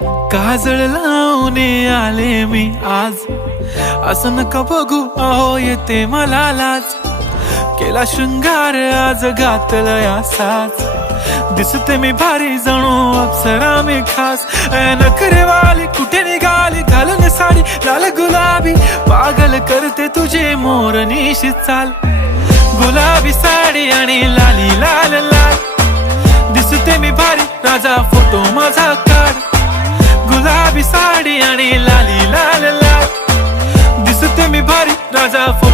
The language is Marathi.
काजळ लावून आले मी आज, असं नका बघू अहो येते मला लाज. केला शृंगार आज घातला साज, दिसते मी भारी जणू अप्सरा मी खास. नखरेवाली कुठे निघाली घालून साडी लाल गुलाबी, पागल करते तुझे मोरनीशी चाल. गुलाबी साडी आणि लाली लाल लाल, दिसते मी भारी राजा फोटो माझा काढ. गुलाबी साडी आणि लाली लाल लाल, दिसते मी भारी राजा फोटो